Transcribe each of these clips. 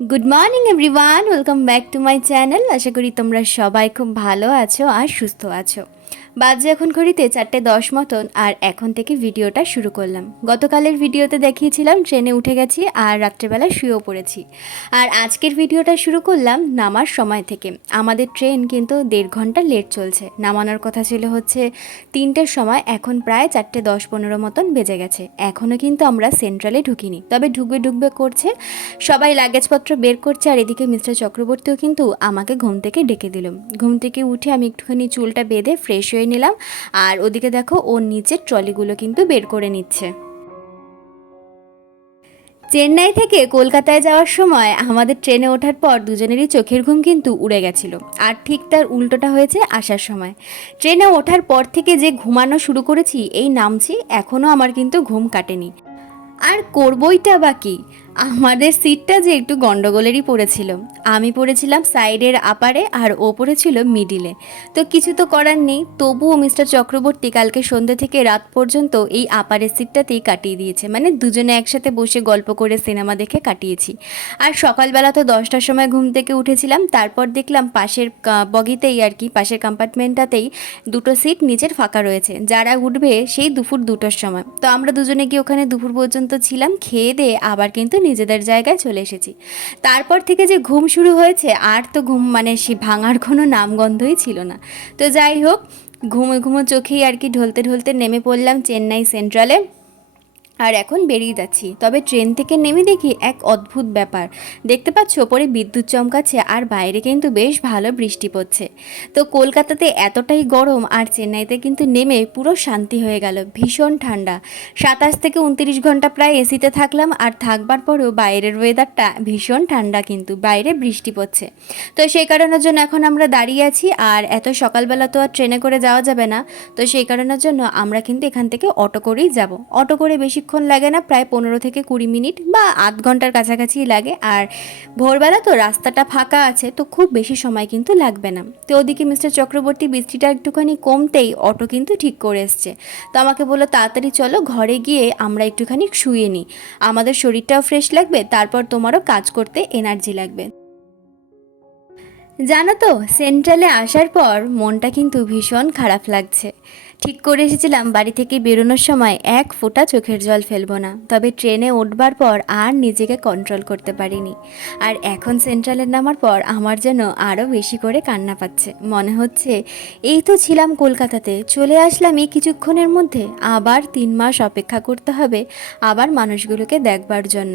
Good morning everyone welcome back to my channel আশা করি তোমরা সবাই খুব ভালো আছো আর সুস্থ আছো। বাজে এখন ঘড়িতে চারটে দশ মতন, আর এখন থেকে ভিডিওটা শুরু করলাম। গতকালের ভিডিওতে দেখিয়েছিলাম, ট্রেনে উঠে গেছি আর রাত্রেবেলা শুয়েও পড়েছি। আর আজকের ভিডিওটা শুরু করলাম নামার সময় থেকে। আমাদের ট্রেন কিন্তু দেড় ঘণ্টা লেট চলছে। নামানোর কথা ছিল হচ্ছে তিনটের সময়, এখন প্রায় চারটে দশ পনেরো মতন বেজে গেছে। এখনও কিন্তু আমরা সেন্ট্রালে ঢুকিনি। তবে ঢুকবে ঢুকবে করছে, সবাই লাগেজপত্র বের করছে, আর এদিকে মিস্টার চক্রবর্তীও কিন্তু আমাকে ঘুম থেকে ডেকে দিল। ঘুম থেকে উঠে আমি একটুখানি চুলটা বেঁধে ফ্রেশ হয়ে নিলাম। আর ওদিকে দেখো, ওর নিচের ট্রলিগুলো কিন্তু বের করে নিচ্ছে। চেন্নাই থেকে কলকাতায় যাওয়ার সময় আমাদের ট্রেনে ওঠার পর দুজনেরই চোখের ঘুম কিন্তু উড়ে গেছিল। আর ঠিক তার উল্টোটা হয়েছে আসার সময়। ট্রেনে ওঠার পর থেকে যে ঘুমানো শুরু করেছি, এই নামছি এখনও আমার কিন্তু ঘুম কাটেনি। আর করবইটা বা কি? আমাদের সিটটা যে একটু গন্ডগোলেরই পড়েছিল। আমি পড়েছিলাম সাইডের আপারে আর ও পড়েছিল মিডিলে। তো কিছু তো করার নেই, তবুও মিস্টার চক্রবর্তী কালকে সন্ধ্যে থেকে রাত পর্যন্ত এই আপারের সিটটাতেই কাটিয়ে দিয়েছে। মানে দুজনে একসাথে বসে গল্প করে সিনেমা দেখে কাটিয়েছি। আর সকালবেলা তো দশটার সময় ঘুম থেকে উঠেছিলাম, তারপর দেখলাম পাশের বগিতেই আর কি, পাশের কম্পার্টমেন্টটাতেই দুটো সিট নিচের ফাঁকা রয়েছে। যারা উঠবে সেই দুপুর দুটোর সময়। তো আমরা দুজনে গিয়ে ওখানে দুপুর পর্যন্ত ছিলাম, খেয়ে দিয়ে আবার কিন্তু নিজেদের জায়গায় চলে এসেছি। তারপর থেকে যে ঘুম শুরু হয়েছে, আর তো ঘুম মানে সে ভাঙার কোনো নামগন্ধই ছিল না। তো যাই হোক, ঘুমো ঘুমো চোখেই আর কি ঢলতে ঢলতে নেমে পড়লাম চেন্নাই সেন্ট্রালে। আর এখন বেরিয়ে যাচ্ছি। তবে ট্রেন থেকে নেমে দেখি এক অদ্ভুত ব্যাপার। দেখতে পাচ্ছ ওপরে বিদ্যুৎ চমকাচ্ছে আর বাইরে কিন্তু বেশ ভালো বৃষ্টি পড়ছে। তো কলকাতাতে এতটাই গরম আর চেন্নাইতে কিন্তু নেমে পুরো শান্তি হয়ে গেল, ভীষণ ঠান্ডা। সাতাশ থেকে উনত্রিশ ঘণ্টা প্রায় এসিতে থাকলাম আর থাকবার পরেও বাইরের ওয়েদারটা ভীষণ ঠান্ডা কিন্তু, বাইরে বৃষ্টি পড়ছে। তো সেই কারণের জন্য এখন আমরা দাঁড়িয়ে আছি আর এত সকালবেলা তো আর ট্রেনে করে যাওয়া যাবে না। তো সেই কারণের জন্য আমরা কিন্তু এখান থেকে অটো করেই যাব। অটো করে বেশিক্ষণ লাগে না, প্রায় পনেরো থেকে কুড়ি মিনিট বা আধ ঘণ্টার কাছাকাছি লাগে। আর ভোরবেলা তো রাস্তাটা ফাঁকা আছে, তো খুব বেশি সময় কিন্তু লাগবে না। তো ওদিকে মিস্টার চক্রবর্তী বৃষ্টিটা একটুখানি কমতেই অটো কিন্তু ঠিক করে এসছে। তো আমাকে বলল, তাড়াতাড়ি চলো, ঘরে গিয়ে আমরা একটুখানি শুয়ে নিই। আমাদের শরীরটাও ফ্রেশ লাগবে, তারপর তোমারও কাজ করতে এনার্জি লাগবে। জানো তো সেন্ট্রালে আসার পর মনটা কিন্তু ভীষণ খারাপ লাগছে। ঠিক করে এসেছিলাম বাড়ি থেকে বেরোনোর সময় এক ফোঁটা চোখের জল ফেলব না। তবে ট্রেনে উঠবার পর আর নিজেকে কন্ট্রোল করতে পারিনি। আর এখন সেন্ট্রালে নামার পর আমার যেন আরও বেশি করে কান্না পাচ্ছে। মনে হচ্ছে, এই তো ছিলাম কলকাতাতে, চলে আসলাম এই কিছুক্ষণের মধ্যে। আবার তিন মাস অপেক্ষা করতে হবে আবার মানুষগুলোকে দেখবার জন্য।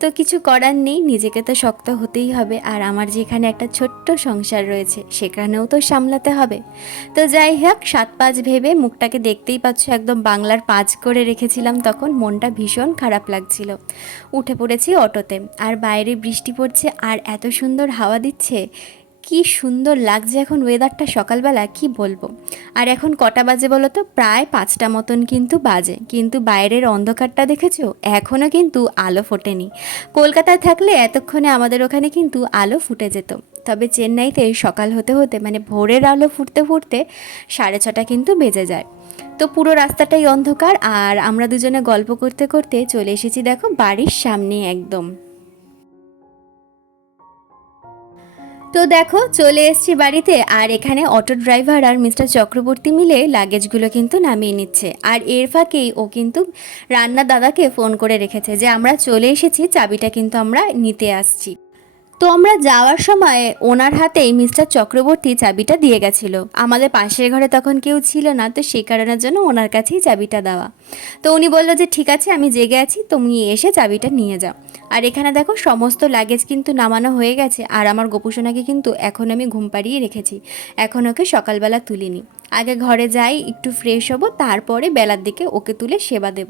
তো কিছু করার নেই, নিজেকে তো শক্ত হতেই হবে। আর আমার যেখানে একটা ছোট্ট সংসার রয়েছে, সেখানেও তো সামলাতে হবে। তো যাই হোক, সাত পাঁচ ভেবে মুখটাকে দেখতেই পাচ্ছ, একদম বাংলার পাঁচ করে রেখেছিলাম তখন, মনটা ভীষণ খারাপ লাগছিল। উঠে পড়েছি অটোতে। আর বাইরে বৃষ্টি পড়ছে, আর এত সুন্দর হাওয়া দিচ্ছে কি সুন্দর লাগছে এখন ওয়েদারটা সকালবেলা, কি বলব? আর এখন কটা বাজে বলো তো? প্রায় পাঁচটা মতন কিন্তু বাজে। কিন্তু বাইরের অন্ধকারটা দেখেছ? এখনও কিন্তু আলো ফোটেনি। কলকাতায় থাকলে এতক্ষণে আমাদের ওখানে কিন্তু আলো ফুটে যেত। তবে চেন্নাইতে সকাল হতে হতে মানে ভোরের আলো ফুটতে ফুটতে সাড়ে ছটা কিন্তু বেজে যায়। তো পুরো রাস্তাটাই অন্ধকার, আর আমরা দুজনে গল্প করতে করতে চলে এসেছি দেখো বাড়ির সামনে একদম। তো দেখো, চলে এসছি বাড়িতে। আর এখানে অটো ড্রাইভার আর মিস্টার চক্রবর্তী মিলে লাগেজগুলো কিন্তু নামিয়ে নিচ্ছে। আর এর ফাঁকেই ও কিন্তু রান্না দাদাকে ফোন করে রেখেছে যে, আমরা চলে এসেছি, চাবিটা কিন্তু আমরা নিতে আসছি। তো আমরা যাওয়ার সময় ওনার হাতেই মিস্টার চক্রবর্তী চাবিটা দিয়ে গেছিল। আমাদের পাশের ঘরে তখন কেউ ছিল না, তো সেই কারণের জন্য ওনার কাছেই চাবিটা দেওয়া। তো উনি বলল যে, ঠিক আছে, আমি জেগে আছি, তুমি এসে চাবিটা নিয়ে যাও। আর এখানে দেখো, সমস্ত লাগেজ কিন্তু নামানো হয়ে গেছে, আর আমার গোপুসোনাকে কিন্তু এখন আমি ঘুম পাড়িয়ে রেখেছি। এখন ওকে সকালবেলা তুলিনি। আগে ঘরে যাই, একটু ফ্রেশ হব, তারপরে বেলার দিকে ওকে তুলে সেবা দেব।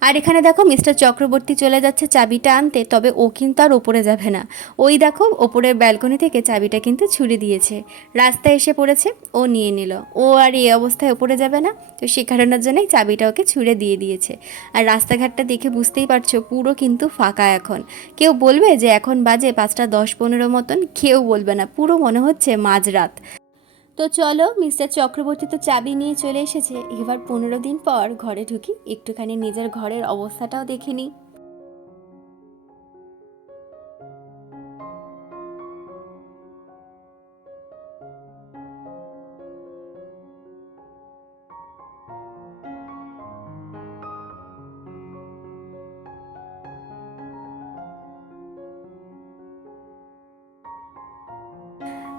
আর এখানে দেখো মিস্টার চক্রবর্তী চলে যাচ্ছে চাবিটা আনতে, তবে ও কিন্তু আর ওপরে যাবে না। ওই দেখো ওপরের ব্যালকনি থেকে চাবিটা কিন্তু ছুড়ে দিয়েছে। রাস্তায় এসে পড়েছে, ও নিয়ে নিল। ও আর এই অবস্থায় ওপরে যাবে না, তো সে কারণের জন্যই চাবিটা ওকে ছুঁড়ে দিয়ে দিয়েছে। আর রাস্তাঘাটটা দেখে বুঝতেই পারছ, পুরো কিন্তু ফাঁকা এখন। কেউ বলবে যে এখন বাজে পাঁচটা দশ পনেরো মতন, কেউ বলবে না, পুরো মনে হচ্ছে মাঝরাত। তো চলো, মিস্টার চক্রবর্তী তো চাবি নিয়ে চলে এসেছে। এবার পনেরো দিন পর ঘরে ঢুকি, একটুখানি নিজের ঘরের অবস্থাটাও দেখে নিই।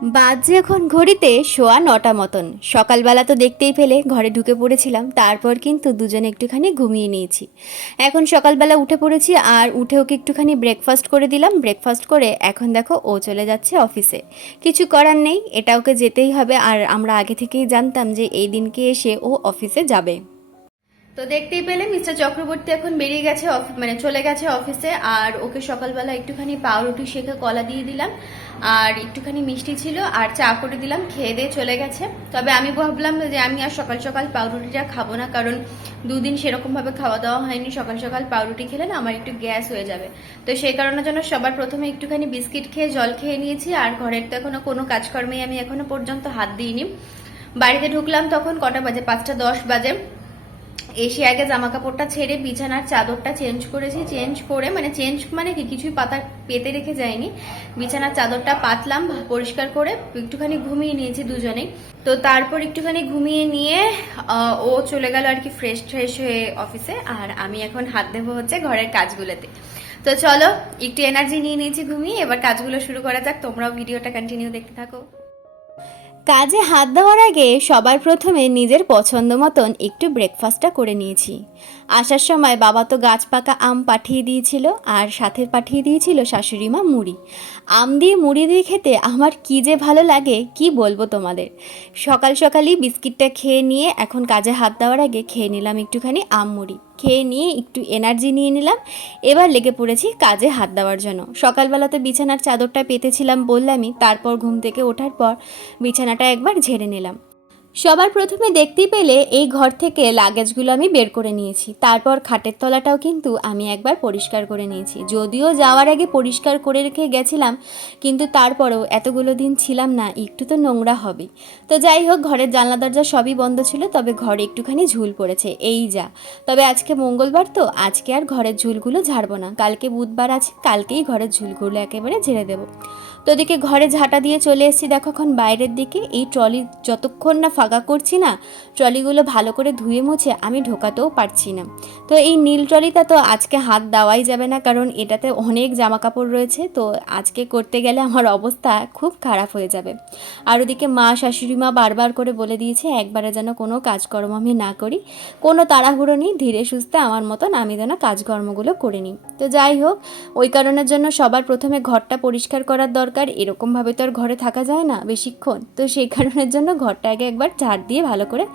বাজে এখন ঘড়িতে শোয়া নটা মতন। সকালবেলা তো দেখতেই পেলে, ঘরে ঢুকে পড়েছিলাম, তারপর কিন্তু দুজনে একটুখানি ঘুমিয়ে নিয়েছি। এখন সকালবেলা উঠে পড়েছি, আর উঠে ওকে একটুখানি ব্রেকফাস্ট করে দিলাম। ব্রেকফাস্ট করে এখন দেখো ও চলে যাচ্ছে অফিসে কিছু করার নেই, এটা ওকে যেতেই হবে, আর আমরা আগে থেকেই জানতাম যে এই দিনকে এসে ও অফিসে যাবে। তো দেখতেই পেলে, মিস্টার চক্রবর্তী এখন বেরিয়ে গেছে মানে চলে গেছে অফিসে আর ওকে সকালবেলা একটুখানি পাউরুটি শেখে কলা দিয়ে দিলাম। আর একটুখানি মিষ্টি ছিল আর চা করে দিলাম, খেয়ে দিয়ে চলে গেছে। তবে আমি ভাবলাম যে আমি আর সকাল সকাল পাউরুটিটা খাব না, কারণ দুদিন সেরকমভাবে খাওয়া দাওয়া হয়নি, সকাল সকাল পাউরুটি খেলে না আমার একটু গ্যাস হয়ে যাবে। তো সেই কারণে জন্য সবার প্রথমে একটুখানি বিস্কিট খেয়ে জল খেয়ে নিয়েছি, আর ঘরের তো এখনও কোনো কাজকর্মেই আমি এখনও পর্যন্ত হাত দিইনি। বাড়িতে ঢুকলাম তখন কটা বাজে? পাঁচটা দশ বাজে। এসে আগে জামা কাপড়টা ছেড়ে বিছানার চাদরটা চেঞ্জ করেছি। চেঞ্জ করে মানে চেঞ্জ মানে কি? কিছুই পাতা পেতে রেখে যায়নি বিছানার চাদরটা পাতলাম, পরিষ্কার করে একটুখানি ঘুমিয়ে নিয়েছি দুজনেই। তো তারপর একটুখানি ঘুমিয়ে নিয়ে ও চলে গেল আর কি ফ্রেশ ফ্রেশ হয়ে অফিসে আর আমি এখন হাত দেবো হচ্ছে ঘরের কাজগুলোতে। তো চলো, একটু এনার্জি নিয়ে নিয়েছি ঘুমিয়ে। এবার কাজগুলো শুরু করা যাক। তোমরাও ভিডিওটা কন্টিনিউ দেখতে থাকো। কাজে হাত দেওয়ার আগে সবার প্রথমে নিজের পছন্দ মতন একটু ব্রেকফাস্টটা করে নিয়েছি। আসার সময় বাবা তো গাছ পাকা আম পাঠিয়ে দিয়েছিল আর সাথে পাঠিয়ে দিয়েছিল শাশুড়ি মা মুড়ি। আম দিয়ে মুড়ি দিয়ে খেতে আমার কি যে ভালো লাগে, কি বলব তোমাদের? সকাল সকালই বিস্কিটটা খেয়ে নিয়ে এখন কাজে হাত দেওয়ার আগে খেয়ে নিলাম একটুখানি আম মুড়ি। খেয়ে নিয়ে একটু এনার্জি নিয়ে নিলাম, এবার লেগে পড়েছি কাজে হাত দেওয়ার জন্য। সকালবেলা তো বিছানার চাদরটা পেতেছিলাম বললামই তারপর ঘুম থেকে ওঠার পর বিছানাটা একবার ঝেড়ে নিলাম। সবার প্রথমে দেখতে পেলে এই ঘর থেকে লাগেজগুলো আমি বের করে নিয়েছি। তারপর খাটের তলাটাও কিন্তু আমি একবার পরিষ্কার করে নিয়েছি। যদিও যাওয়ার আগে পরিষ্কার করে রেখে গেছিলাম, কিন্তু তারপরেও এতগুলো দিন ছিলাম না, একটু তো নোংরা হবে। তো যাই হোক, ঘরের জানলা, দরজা সবই বন্ধ ছিল, তবে ঘরে একটুখানি ঝুল পড়েছে। এই যা। তবে আজকে মঙ্গলবার তো, আজকে আর ঘরের ঝুলগুলো ঝাড়বো না। কালকে বুধবার আছে, কালকেই ঘরের ঝুলগুলো একেবারে ঝেড়ে দেবো। তো ওদিকে ঘরে ঝাঁটা দিয়ে চলে এসেছি দেখো এখন বাইরের দিকে। এই ট্রলি যতক্ষণ না ফাঁকা করছি না, ট্রলিগুলো ভালো করে ধুয়ে মুছে আমি ঢোকাতেও পারছি না। তো এই নীল ট্রলিটা তো আজকে হাত দেওয়াই যাবে না, কারণ এটাতে অনেক জামা কাপড় রয়েছে। তো আজকে করতে গেলে আমার অবস্থা খুব খারাপ হয়ে যাবে। আর ওদিকে মা শাশুড়ি মা বারবার করে বলে দিয়েছে, একবারে যেন কোনো কাজকর্ম আমি না করি। কোনো তাড়াহুড়ো নেই, ধীরে সুস্থে আমার মতন আমি যেন কাজকর্মগুলো করে নিই। তো যাই হোক, ওই কারণের জন্য সবার প্রথমে ঘরটা পরিষ্কার করার দরকার। এরকমভাবে তো আর ঘরে থাকা যায় না বেশিক্ষণ। তো সেই কারণের জন্য ঘরটা আগে একবার ঝাড় দিয়ে ভালো করে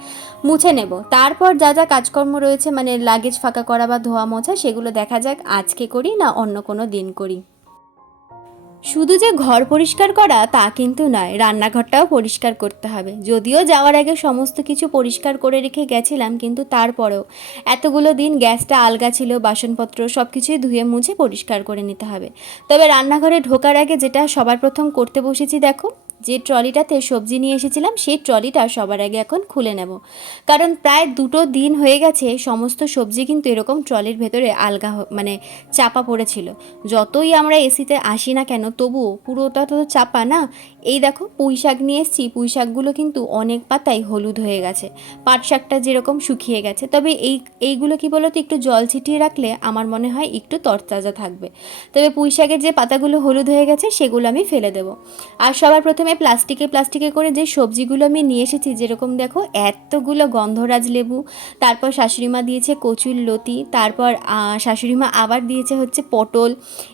মুছে নেব। তারপর যা যা কাজকর্ম রয়েছে মানে লাগেজ ফাঁকা করা বা ধোয়া মোছা, সেগুলো দেখা যাক আজকে করি না অন্য কোনো দিন করি। শুধু যে ঘর পরিষ্কার করা তা কিন্তু নয়, রান্নাঘরটাও পরিষ্কার করতে হবে। যদিও যাওয়ার আগে সমস্ত কিছু পরিষ্কার করে রেখে গেছিলাম, কিন্তু তারপরেও এতগুলো দিন গ্যাসটা আলগা ছিল, বাসনপত্র সব কিছুই ধুয়ে মুছে পরিষ্কার করে নিতে হবে। তবে রান্নাঘরে ঢোকার আগে যেটা সবার প্রথম করতে বসেছি, দেখো। যে ট্রলিটাতে সবজি নিয়ে এসেছিলাম, সেই ট্রলিটা সবার আগে এখন খুলে নেব। কারণ প্রায় দুটো দিন হয়ে গেছে, সমস্ত সবজি কিন্তু এরকম ট্রলির ভেতরে আলগা মানে চাপা পড়েছিল। যতই আমরা এসিতে আসি না কেন, তবুও পুরোটা তো চাপা না। এই দেখো, পুঁই শাক নিয়ে এসেছি, পুঁই শাকগুলো কিন্তু অনেক পাতাই হলুদ হয়ে গেছে। পাট শাকটা যেরকম শুকিয়ে গেছে। তবে এই, এইগুলো কি বলতো, একটু জল ছিটিয়ে রাখলে আমার মনে হয় একটু তরতাজা থাকবে। তবে পুঁই শাকের যে পাতাগুলো হলুদ হয়ে গেছে, সেগুলো আমি ফেলে দেবো। আর সবার প্রথমে প্লাস্টিকে প্লাস্টিকে করে যে সবজিগুলো আমি নিয়ে এসেছি, যেরকম দেখো এতগুলো গন্ধরাজ লেবু, তারপর শাশুড়িমা দিয়েছে কচুর লতি, তারপর শাশুড়িমা আবার দিয়েছে হচ্ছে পটল,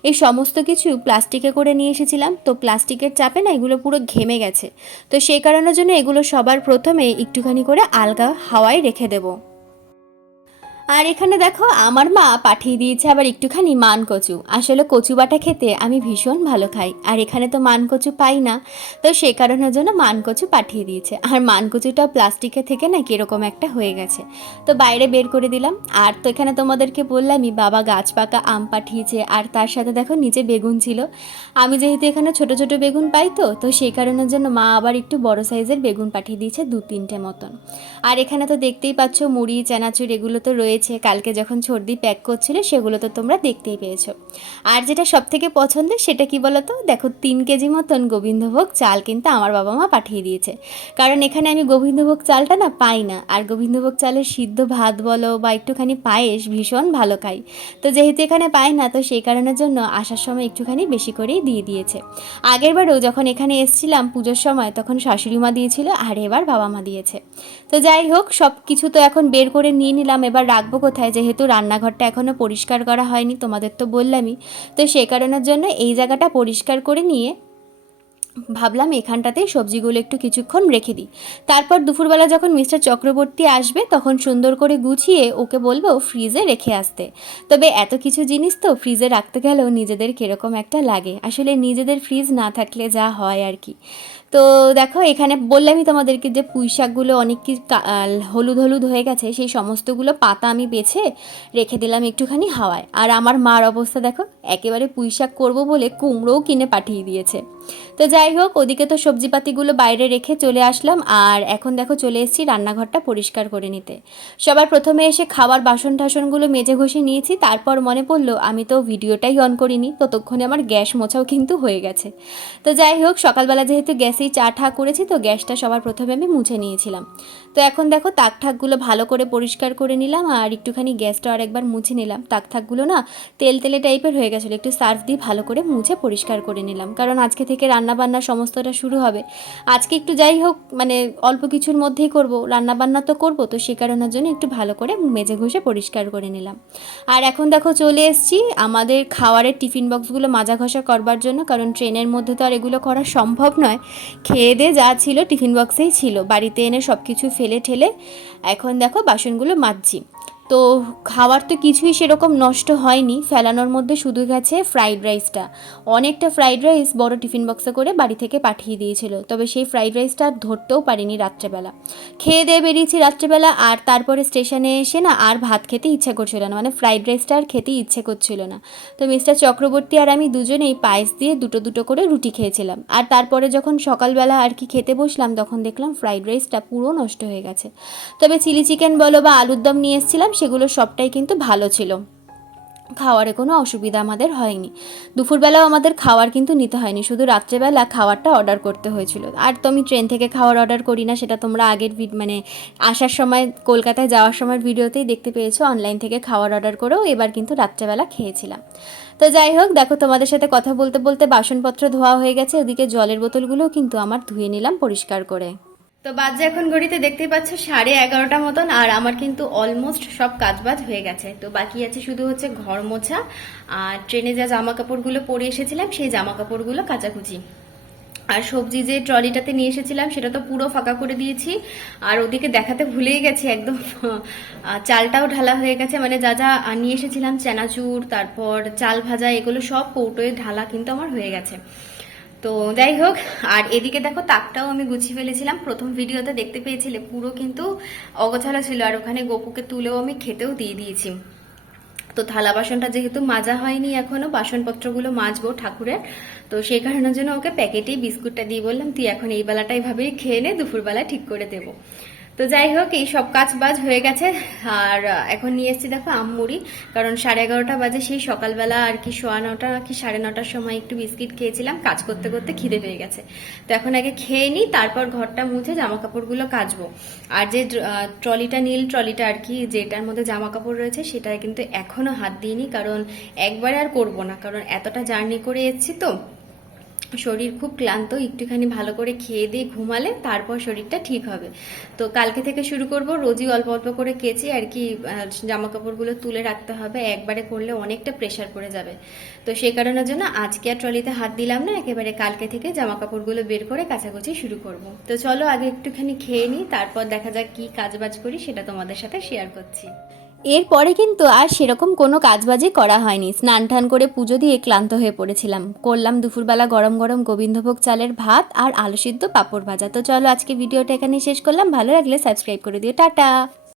এই সমস্ত কিছু প্লাস্টিকে করে নিয়ে এসেছিলাম। তো প্লাস্টিকের চাপে না এগুলো পুরো ঘেমে গেছে। তো সেই কারণের জন্য এগুলো সবার প্রথমে একটুখানি করে আলগা হাওয়ায় রেখে দেবো। আর এখানে দেখো, আমার মা পাঠিয়ে দিয়েছে আবার একটুখানি মান কচু আসলে কচু বাটা খেতে আমি ভীষণ ভালো খাই, আর এখানে তো মান কচু পাই না। তো সে কারণের জন্য মান কচু পাঠিয়ে দিয়েছে। আর মান কচুটা প্লাস্টিকের থেকে না কীরকম একটা হয়ে গেছে। তো বাইরে বের করে দিলাম। আর তো এখানে তোমাদেরকে বললামই, বাবা গাছ পাকা আম পাঠিয়েছে, আর তার সাথে দেখো নিচে বেগুন ছিল। আমি যেহেতু এখানে ছোট ছোট বেগুন পাই তো তো সেই কারণের জন্য মা আবার একটু বড় সাইজের বেগুন পাঠিয়ে দিয়েছে দু তিনটে মতন। আর এখানে তো দেখতেই পাচ্ছ, মুড়ি, চানাচুর, এগুলো তো রয়েছে। রয়েছে কালকে যখন সর্দি প্যাক করছিল, সেগুলো তো তোমরা দেখতেই পেয়েছ। আর যেটা সব থেকে পছন্দের সেটা কি বলতো? দেখো, তিন কেজি মতন গোবিন্দভোগ চাল কিন্তু আমার বাবা মা পাঠিয়ে দিয়েছে। কারণ এখানে আমি গোবিন্দভোগ চালটা না পাই না। আর গোবিন্দভোগ চালের সিদ্ধ ভাত বলো বা একটুখানি পায়েস ভীষণ ভালো খাই। তো যেহেতু এখানে পাই না, তো সেই কারণের জন্য আসার সময় একটুখানি বেশি করেই দিয়ে দিয়েছে। আগেরবারও যখন এখানে এসছিলাম পুজোর সময়, তখন শাশুড়ি মা দিয়েছিল, আর এবার বাবা মা দিয়েছে। তো যাই হোক সব কিছু তো এখন বের করে নিয়ে নিলাম। এবার রাখব কোথায়? যেহেতু রান্নাঘরটা এখনও পরিষ্কার করা হয়নি, তোমাদের তো বললামই। তো সেই কারণের জন্য এই জায়গাটা পরিষ্কার করে নিয়ে ভাবলাম এখানটাতেই সবজিগুলো একটু কিছুক্ষণ রেখে দিই। তারপর দুপুরবেলা যখন মিস্টার চক্রবর্তী আসবে, তখন সুন্দর করে গুছিয়ে ওকে বলব ফ্রিজে রেখে আসতে। তবে এত কিছু জিনিস তো ফ্রিজে রাখতে গেলেও নিজেদের কীরকম একটা লাগে। আসলে নিজেদের ফ্রিজ না থাকলে যা হয় আর কি। তো দেখো, এখানে বললামই তোমাদেরকে যে পুঁই শাকগুলো অনেক কি হলুদ হলুদ হয়ে গেছে, সেই সমস্তগুলো পাতা আমি বেছে রেখে দিলাম একটুখানি হাওয়ায়। আর আমার মার অবস্থা দেখো, একেবারে পুঁই শাক করব বলে কুমড়োও কিনে পাঠিয়ে দিয়েছে। তো যাই হোক, ওদিকে তো সবজিপাতিগুলো বাইরে রেখে চলে আসলাম, আর এখন দেখো চলে এসেছি রান্নাঘরটা পরিষ্কার করে নিতে। সবার প্রথমে এসে খাবার বাসন টাসনগুলো মেজে ঘষে নিয়েছি, তারপর মনে পড়ল আমি তো ভিডিওটাই অন করিনি, ততক্ষণে আমার গ্যাস মোছাও কিন্তু হয়ে গেছে। তো যাই হোক, সকালবেলা যেহেতু গ্যাসেই চা ঠা করেছি তো গ্যাসটা সবার প্রথমে আমি মুছে নিয়েছিলাম। তো এখন দেখো তাক ঠাকগুলো ভালো করে পরিষ্কার করে নিলাম আর একটুখানি গ্যাসটা আর একবার মুছে নিলাম। তাক ঠাকগুলো না তেল তেলে টাইপের হয়ে গেছিল, একটু সার্ফ দিয়ে ভালো করে মুছে পরিষ্কার করে নিলাম। কারণ আজকে থেকে রান্না বান্না সমস্তটা শুরু হবে। আজকে একটু যাই হোক মানে অল্প কিছুর মধ্যেই করব রান্না বান্না তো করব, তো সে কারণের জন্য একটু ভালো করে মেজে ঘষে পরিষ্কার করে নিলাম। আর এখন দেখো চলে এসেছি আমাদের খাওয়ারের টিফিন বক্সগুলো মাজা ঘষা করবার জন্য, কারণ ট্রেনের মধ্যে তো আর এগুলো করা সম্ভব নয়। খেয়ে দিয়ে যা ছিল টিফিন বক্সেই ছিল, বাড়িতে এনে সব কিছু ফেলে ঠেলে এখন দেখো বাসনগুলো মাজছি। তো খাবার তো কিছুই সেরকম নষ্ট হয়নি, ফেলানোর মধ্যে শুধু গেছে ফ্রাইড রাইসটা অনেকটা ফ্রাইড রাইস বড় টিফিন বক্সে করে বাড়ি থেকে পাঠিয়ে দিয়েছিল, তবে সেই ফ্রাইড রাইসটা আর ধরতেও পারিনি রাত্রেবেলা। খেয়ে দিয়ে বেরিয়েছি রাত্রেবেলা আর তারপরে স্টেশনে এসে না আর ভাত খেতে ইচ্ছা করছিল না মানে ফ্রাইড রাইসটা আর খেতে ইচ্ছে করছিল না। তো মিস্টার চক্রবর্তী আর আমি দুজনেই পায়েস দিয়ে দুটো দুটো করে রুটি খেয়েছিলাম। আর তারপরে যখন সকালবেলা আর কি খেতে বসলাম, তখন দেখলাম ফ্রাইড রাইসটা পুরো নষ্ট হয়ে গেছে। তবে চিলি চিকেন বলো বা আলুর দম নিয়ে এসেছিলাম সেগুলো সবটাই কিন্তু ভালো ছিল। খাওয়ারে কোনো অসুবিধা আমাদের হয়নি। দুপুরবেলাও আমাদের খাওয়ার কিন্তু নিতে হয়নি। শুধু রাত্রেবেলা খাওয়ারটা অর্ডার করতে হয়েছিল। আর তো আমি ট্রেন থেকে খাওয়ার অর্ডার করি না সেটা তোমরা আগের মানে আসার সময়, কলকাতায় যাওয়ার সময় ভিডিওতেই দেখতে পেয়েছ। অনলাইন থেকে খাওয়ার অর্ডার করেও এবার কিন্তু রাত্রেবেলা খেয়েছিলাম। তো যাই হোক, দেখো তোমাদের সাথে কথা বলতে বলতে বাসনপত্র ধোয়া হয়ে গেছে। ওদিকে জলের বোতলগুলোও কিন্তু আমার ধুয়ে নিলাম পরিষ্কার করে। তো বাজে এখন ঘড়িতে দেখতেই পাচ্ছ সাড়ে এগারোটা মতন, আর আমার কিন্তু অলমোস্ট সব কাজবাজ হয়ে গেছে। তো বাকি আছে শুধু হচ্ছে ঘর মোছা, আর ট্রেনে যা জামা কাপড়গুলো পরে এসেছিলাম, সেই জামা কাপড়গুলো কাচাকুচি। আর সবজি যে ট্রলিটাতে নিয়ে এসেছিলাম, সেটা তো পুরো ফাঁকা করে দিয়েছি। আর ওদিকে দেখাতে ভুলেই গেছি একদম। চালটাও ঢালা হয়ে গেছে মানে যা যা নিয়ে এসেছিলাম, চানাচুর, তারপর চাল ভাজা, এগুলো সব কৌটোয় ঢালা কিন্তু আমার হয়ে গেছে। তো যাই হোক, আর এদিকে দেখো তাকটাও আমি গুছিয়ে ফেলেছিলাম। প্রথম ভিডিওতে দেখতে পেয়েছিলে, পুরো কিন্তু অগোছালো ছিল, আর ওখানে গোপুকে তুলেও আমি খেতেও দিয়ে দিয়েছি। তো থালা বাসনটা যেহেতু মাজা হয়নি এখনও, বাসনপত্রগুলো মাজবো ঠাকুরের, তো সেই কারণের জন্য ওকে প্যাকেটেই বিস্কুটটা দিয়ে বললাম, তুই এখন এই বেলাটা এইভাবেই খেয়ে নে দুপুরবেলা ঠিক করে দেবো। তো যাই হোক, এই সব কাজ বাজ হয়ে গেছে। আর এখন নিয়ে এসেছি দেখো আমমুড়ি কারণ সাড়ে এগারোটা বাজে, সেই সকালবেলা আর কি সোয়া নটা কি সাড়ে নটার সময় একটু বিস্কিট খেয়েছিলাম। কাজ করতে করতে খিদে পেয়ে গেছে। তো এখন আগে খেয়ে নিই তারপর ঘরটা মুছে জামা কাপড়গুলো কাচবো। আর যে ট্রলিটা, নীল ট্রলিটা আর কি, যেটার মধ্যে জামা কাপড় রয়েছে সেটা কিন্তু এখনও হাত দিইনি। কারণ একবারে আর করব না। কারণ এতটা জার্নি করে এসেছি তো শরীর খুব ক্লান্ত, একটুখানি ভালো করে খেয়ে দিয়ে ঘুমালে তারপর শরীরটা ঠিক হবে। তো কালকে থেকে শুরু করব, রোজই অল্প অল্প করে কেচে আর কি জামা কাপড়গুলো তুলে রাখতে হবে। একবারে করলে অনেকটা প্রেশার পড়ে যাবে। তো সেই কারণের জন্য আজকে আর ট্রলিতে হাত দিলাম না, একেবারে কালকে থেকে জামা কাপড়গুলো বের করে কাছাকাছি শুরু করব। তো চলো আগে একটুখানি খেয়ে নিই, তারপর দেখা যাক কি কাজ বাজ করি, সেটা তোমাদের সাথে শেয়ার করছি। এরপরে কিন্তু আর সেরকম কোনো কাজবাজই করা হয়নি। স্নান টান করে পুজো দিয়ে ক্লান্ত হয়ে পড়েছিলাম। করলাম দুপুরবেলা গরম গরম গোবিন্দভোগ চালের ভাত আর আলু সিদ্ধ পাঁপড় ভাজা। তো চলো আজকে ভিডিওটা এখানে শেষ করলাম। ভালো লাগলে সাবস্ক্রাইব করে দিও। টাটা!